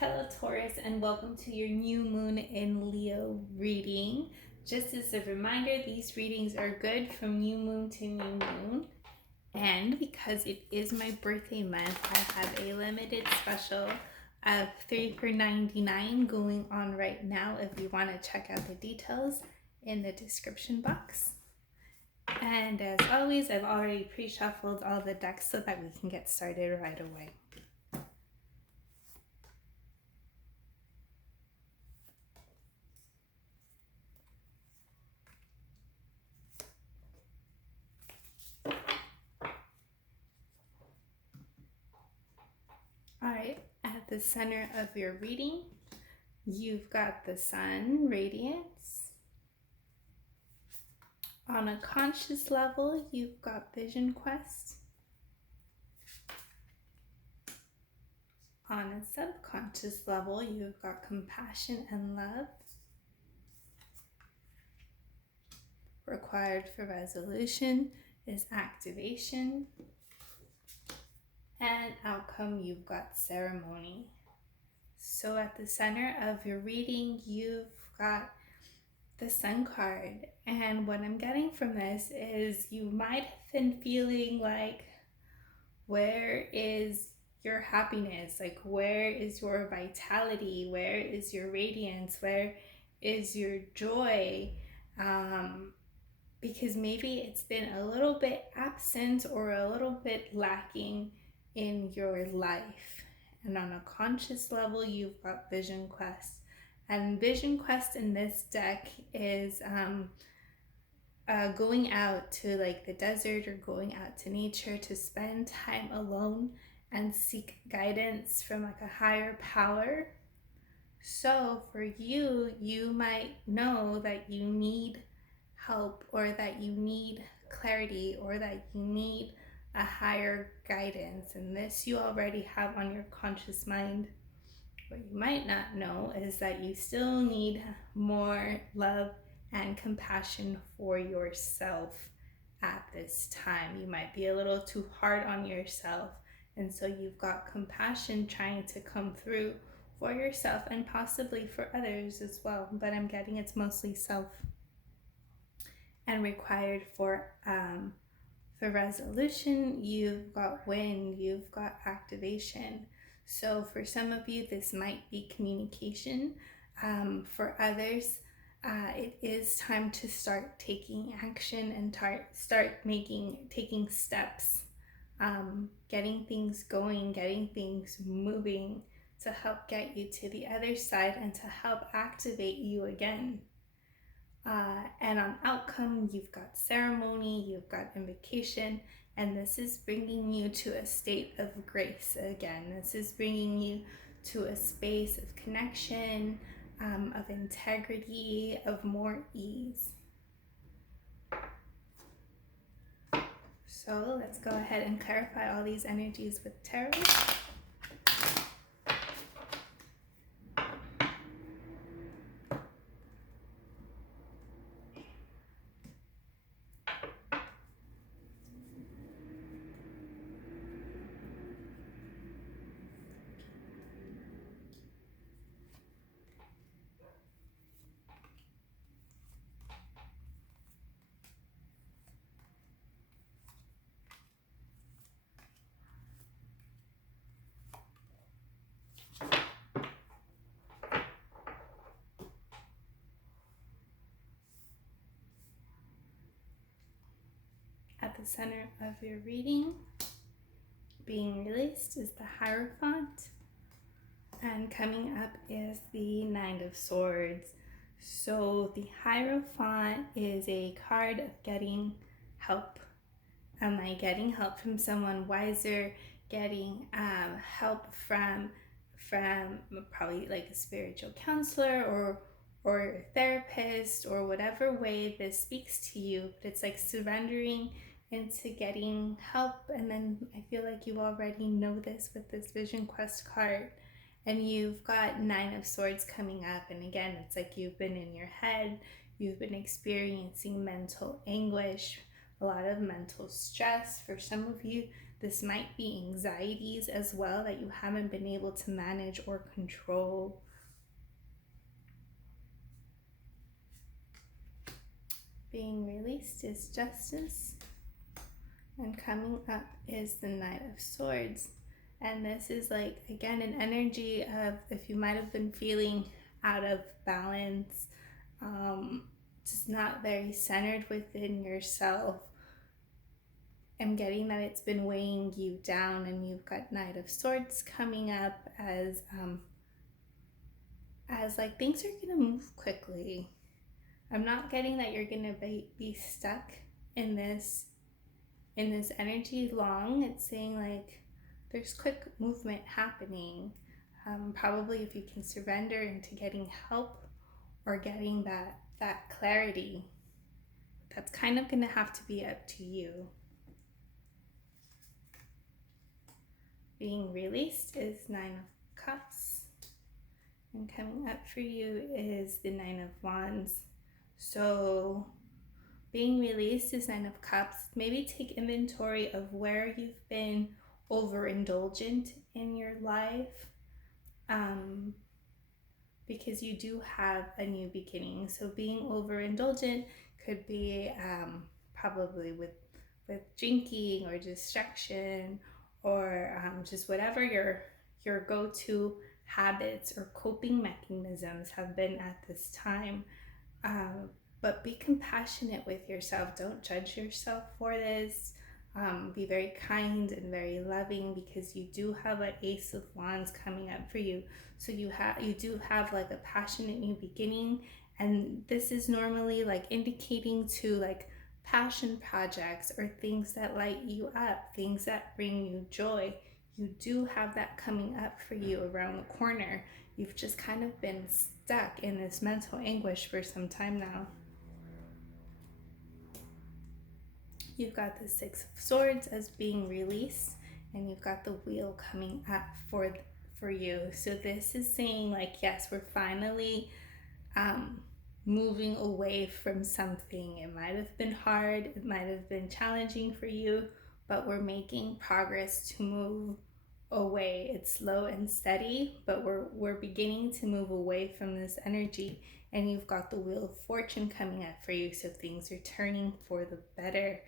Hello, Taurus, and welcome to your new moon in Leo reading. Just as a reminder, these readings are good from new moon to new moon. And because it is my birthday month, I have a limited special of 3 for $99 going on right now if you want to check out the details in the description box. And as always, I've already pre-shuffled all the decks so that we can get started right away. All right, at the center of your reading, you've got the sun, radiance. On a conscious level, you've got vision quest. On a subconscious level, you've got compassion and love. Required for resolution is activation. And outcome, you've got ceremony. So at the center of your reading, you've got the sun card. And what I'm getting from this is you might have been feeling like, where is your happiness? Like, where is your vitality? Where is your radiance? Where is your joy? Because maybe it's been a little bit absent or a little bit lacking in your life. And on a conscious level, you've got vision quest. And vision quest in this deck is going out to like the desert or going out to nature to spend time alone and seek guidance from like a higher power. So for you, you might know that you need help or that you need clarity or that you need a higher guidance, and this you already have on your conscious mind. What you might not know is that you still need more love and compassion for yourself at this time. You might be a little too hard on yourself, and so you've got compassion trying to come through for yourself and possibly for others as well, but I'm getting it's mostly self. And required for resolution, you've got wind, you've got activation. So for some of you, this might be communication. For others, it is time to start taking action and start taking steps, getting things going, getting things moving to help get you to the other side and to help activate you again. And on outcome, you've got ceremony, you've got invocation, and this is bringing you to a state of grace again. This is bringing you to a space of connection, of integrity, of more ease. So let's go ahead and clarify all these energies with tarot. At the center of your reading, being released is the Hierophant, and coming up is the Nine of Swords. So the Hierophant is a card of getting help. Am I getting help from someone wiser? Getting help from probably like a spiritual counselor or a therapist or whatever way this speaks to you. But it's like surrendering into getting help. And then I feel like you already know this with this Vision Quest card. And you've got Nine of Swords coming up. And again, it's like you've been in your head. You've been experiencing mental anguish, a lot of mental stress. For some of you, This might be anxieties as well that you haven't been able to manage or control. Being released is justice. And coming up is the Knight of Swords. And this is like, again, an energy of if you might have been feeling out of balance, just not very centered within yourself. I'm getting that it's been weighing you down, and you've got Knight of Swords coming up as like things are gonna move quickly. I'm not getting that you're gonna be stuck in this energy long. It's saying like there's quick movement happening. Probably if you can surrender into getting help or getting that clarity, that's kind of gonna have to be up to you. Being released is Nine of Cups, and coming up for you is the Nine of Wands. So being released is Nine of Cups. Maybe take inventory of where you've been overindulgent in your life, because you do have a new beginning. So being overindulgent could be probably with drinking or distraction, or just whatever your go-to habits or coping mechanisms have been at this time. But be compassionate with yourself. Don't judge yourself for this. Be very kind and very loving, because you do have an Ace of Wands coming up for you. So you do have like a passionate new beginning, and this is normally like indicating to like passion projects or things that light you up, things that bring you joy. You do have that coming up for you around the corner. You've just kind of been stuck in this mental anguish for some time now. You've got the Six of Swords as being released, and you've got the Wheel coming up for you. So this is saying like, yes, we're finally moving away from something. It might have been hard, it might have been challenging for you, but we're making progress to move away. It's slow and steady, but we're beginning to move away from this energy. And you've got the Wheel of Fortune coming up for you, so things are turning for the better.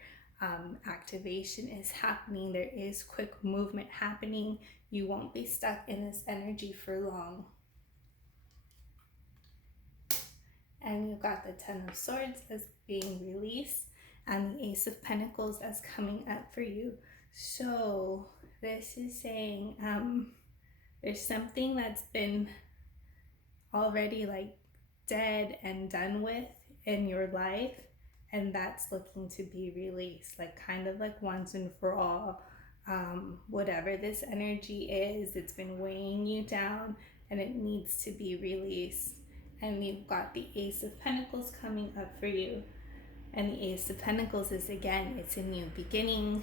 Activation is happening. There is quick movement happening. You won't be stuck in this energy for long. And you've got the Ten of Swords as being released, and the Ace of Pentacles as coming up for you. So this is saying there's something that's been already like dead and done with in your life, and that's looking to be released, like kind of like once and for all. Whatever this energy is, it's been weighing you down and it needs to be released. And you've got the Ace of Pentacles coming up for you, and the Ace of Pentacles is, again, it's a new beginning.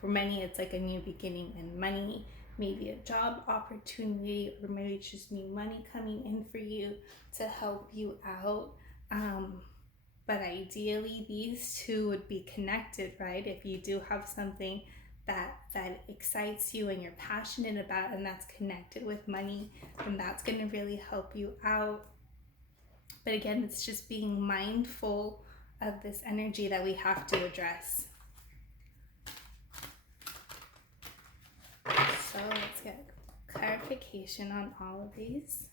For many, it's like a new beginning in money, maybe a job opportunity, or maybe it's just new money coming in for you to help you out. But ideally, these two would be connected, right? If you do have something that excites you and you're passionate about, and that's connected with money, then that's going to really help you out. But again, it's just being mindful of this energy that we have to address. So let's get clarification on all of these.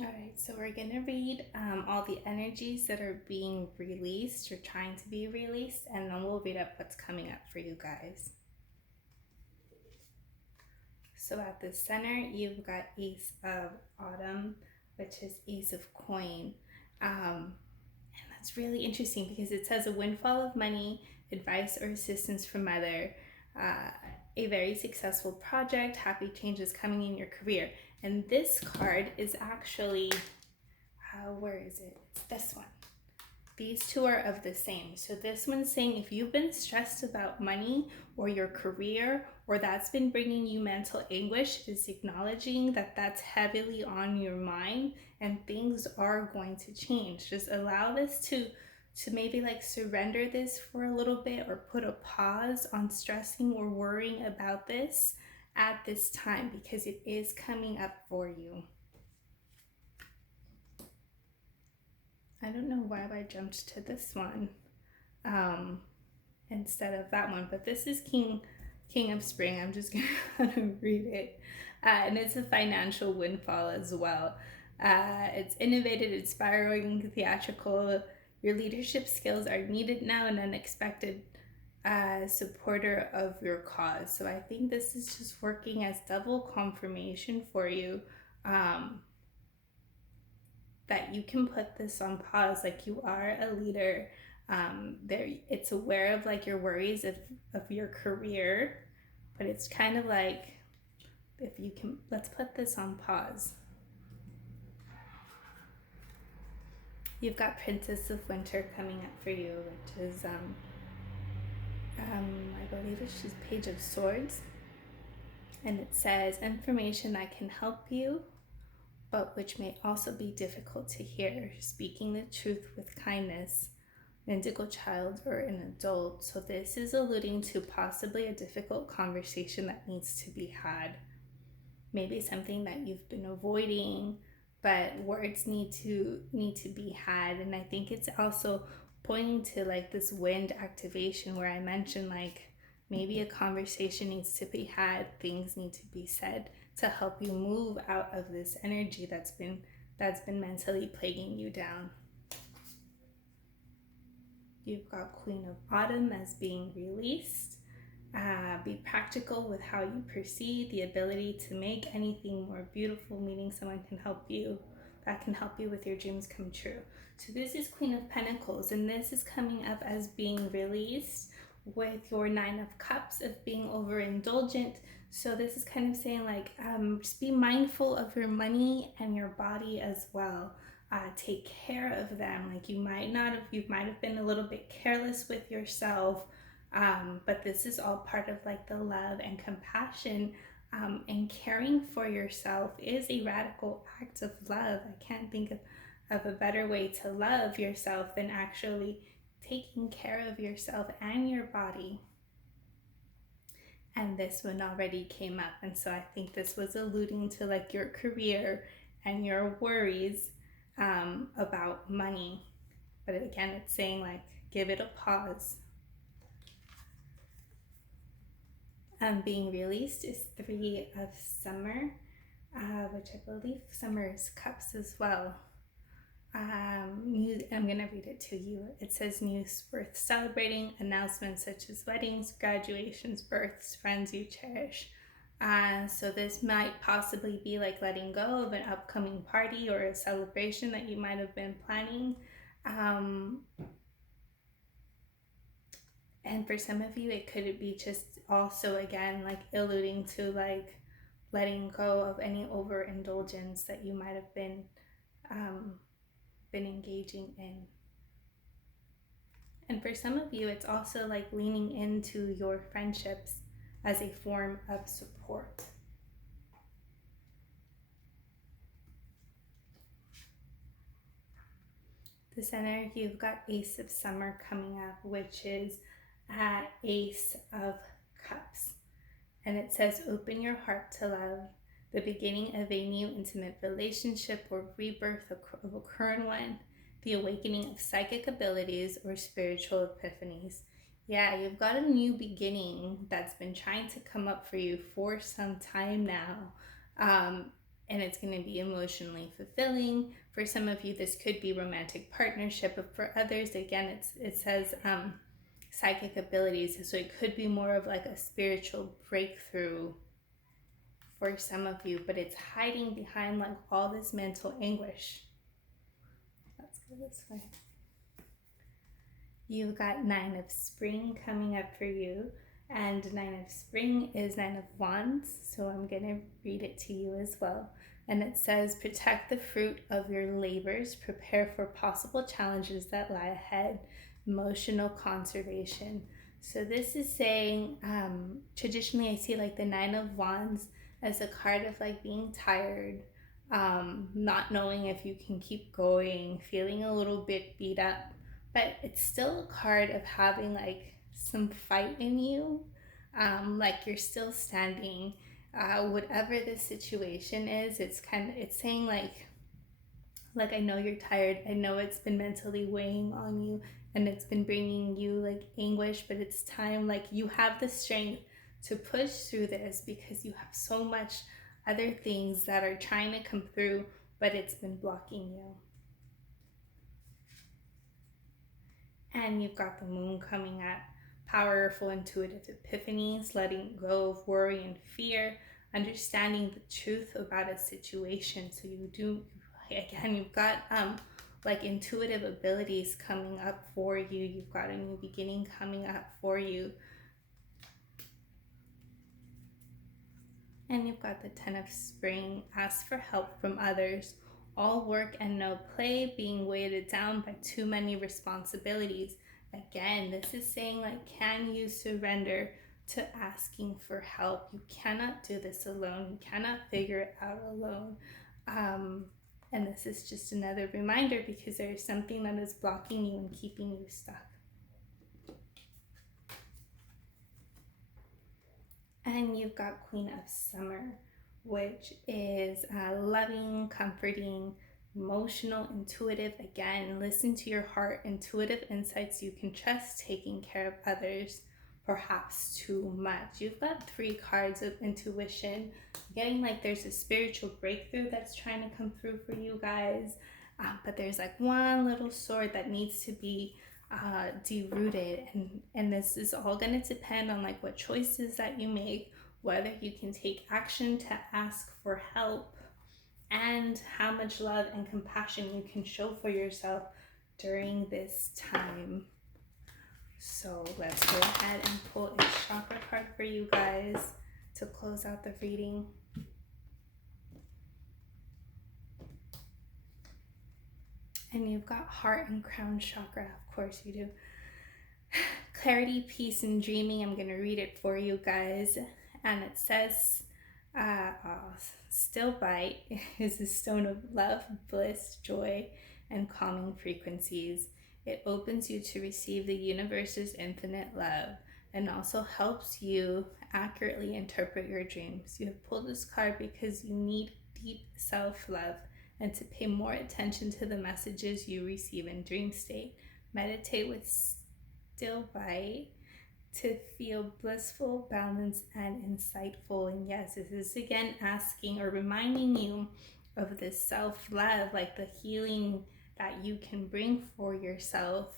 All right, so we're going to read all the energies that are being released or trying to be released, and then we'll read up what's coming up for you guys. So at the center, you've got Ace of Autumn, which is Ace of Coin. And that's really interesting because it says a windfall of money, advice or assistance from mother, uh, a very successful project, happy changes coming in your career. And this card is actually, where is it? It's this one. These two are of the same. So this one's saying if you've been stressed about money or your career, or that's been bringing you mental anguish, is acknowledging that that's heavily on your mind and things are going to change. Just allow this to maybe like surrender this for a little bit, or put a pause on stressing or worrying about this at this time, because it is coming up for you. I don't know why I jumped to this one instead of that one, but this is King of Spring. I'm just gonna read it, and it's a financial windfall as well. It's innovative, inspiring, theatrical. Your leadership skills are needed now, and unexpected supporter of your cause. So I think this is just working as double confirmation for you. That you can put this on pause, like you are a leader. There, it's aware of like your worries of your career, but it's kind of like, if you can, let's put this on pause. You've got Princess of Winter coming up for you, which is I believe it's just Page of Swords, and it says information that can help you, but which may also be difficult to hear. Speaking the truth with kindness, an indigo child or an adult. So this is alluding to possibly a difficult conversation that needs to be had. Maybe something that you've been avoiding, but words need to be had. And I think it's also pointing to like this wind activation, where I mentioned like maybe a conversation needs to be had, things need to be said to help you move out of this energy that's been mentally plaguing you down. You've got Queen of Autumn as being released. Be practical with how you proceed, the ability to make anything more beautiful, meaning someone can help you, that can help you with your dreams come true. So this is Queen of Pentacles, and this is coming up as being released with your Nine of Cups, of being overindulgent. So this is kind of saying like, just be mindful of your money and your body as well. Take care of them. Like you might have been a little bit careless with yourself, but this is all part of like the love and compassion, and caring for yourself is a radical act of love. I can't think of a better way to love yourself than actually taking care of yourself and your body. And this one already came up, and so I think this was alluding to like your career and your worries about money. But again, it's saying like, give it a pause. Being released is Three of Summer, which I believe Summer is Cups as well. I'm going to read it to you. It says news worth celebrating, announcements such as weddings, graduations, births, friends you cherish. So this might possibly be like letting go of an upcoming party or a celebration that you might have been planning. And for some of you, it could be just also, again, like alluding to like letting go of any overindulgence that you might have been engaging in. And for some of you, it's also like leaning into your friendships as a form of support. The center, you've got Ace of Summer coming up, which is Ace of Cups. And it says, open your heart to love, the beginning of a new intimate relationship or rebirth of a current one, the awakening of psychic abilities or spiritual epiphanies. Yeah, you've got a new beginning that's been trying to come up for you for some time now. And it's going to be emotionally fulfilling. For some of you, this could be romantic partnership, but for others, again, it says psychic abilities, so it could be more of like a spiritual breakthrough for some of you, but it's hiding behind like all this mental anguish. Let's go this way. You've got Nine of Spring coming up for you. And Nine of Spring is Nine of Wands. So I'm going to read it to you as well. And it says, protect the fruit of your labors. Prepare for possible challenges that lie ahead. Emotional conservation. So this is saying, traditionally I see like the Nine of Wands as a card of like being tired, not knowing if you can keep going, feeling a little bit beat up, but it's still a card of having like some fight in you, like you're still standing, whatever the situation is. It's saying like I know you're tired, I know it's been mentally weighing on you and it's been bringing you like anguish, but it's time, like you have the strength to push through this because you have so much other things that are trying to come through, but it's been blocking you. And you've got the Moon coming up. Powerful intuitive epiphanies, letting go of worry and fear, understanding the truth about a situation. So you've got like intuitive abilities coming up for you. You've got a new beginning coming up for you. And you've got the Ten of Spring. Ask for help from others. All work and no play, being weighted down by too many responsibilities. Again, this is saying like, can you surrender to asking for help? You cannot do this alone. You cannot figure it out alone. And this is just another reminder because there is something that is blocking you and keeping you stuck. And you've got Queen of Summer, which is loving, comforting, emotional, intuitive. Again, listen to your heart, intuitive insights you can trust, taking care of others, perhaps too much. You've got 3 cards of intuition. Getting like there's a spiritual breakthrough that's trying to come through for you guys, but there's like one little sword that needs to be derooted, and this is all going to depend on like what choices that you make, whether you can take action to ask for help, and how much love and compassion you can show for yourself during this time. So let's go ahead and pull a chakra card for you guys to close out the reading. And you've got heart and crown chakra, of course you do. Clarity, peace, and dreaming. I'm going to read it for you guys. And it says, still bite is a stone of love, bliss, joy, and calming frequencies. It opens you to receive the universe's infinite love and also helps you accurately interpret your dreams. You have pulled this card because you need deep self-love and to pay more attention to the messages you receive in dream state. Meditate with still bite to feel blissful, balanced, and insightful. And yes, this is again asking or reminding you of this self-love, like the healing that you can bring for yourself,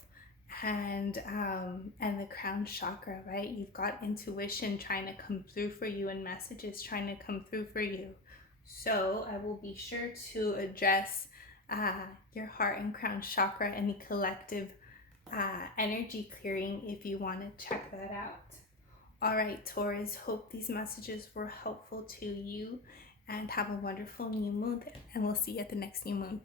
and the crown chakra, right? You've got intuition trying to come through for you and messages trying to come through for you. So I will be sure to address your heart and crown chakra, any collective energy clearing if you want to check that out. All right, Taurus, hope these messages were helpful to you and have a wonderful new moon, and we'll see you at the next new moon.